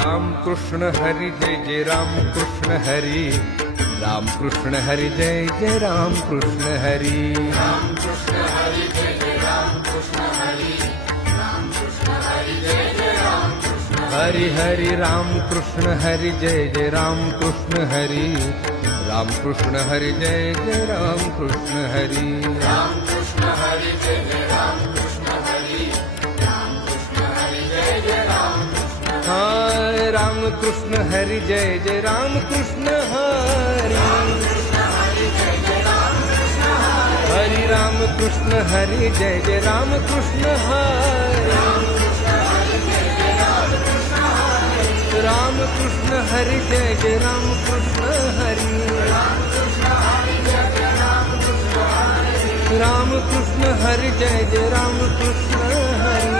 राम कृष्ण हरि जय जय राम कृष्ण हरि, राम कृष्ण हरि जय जय राम कृष्ण हरि, राम कृष्ण हरि जय जय राम कृष्ण हरि, राम कृष्ण हरि जय जय राम कृष्ण हरि हरि राम कृष्ण हरि जय जय राम कृष्ण हरि, राम कृष्ण हरि जय जय राम कृष्ण हरि, राम कृष्ण हरि जय जय राम कृष्ण हरि, राम कृष्ण हरि जय जय राम कृष्ण हाय राम कृष्ण हरि जय जय राम कृष्ण हरि, हरि राम कृष्ण हरि जय जय राम कृष्ण हरि, राम कृष्ण हरि जय जय राम कृष्ण हरि, राम कृष्ण हरि जय जय राम कृष्ण हरि,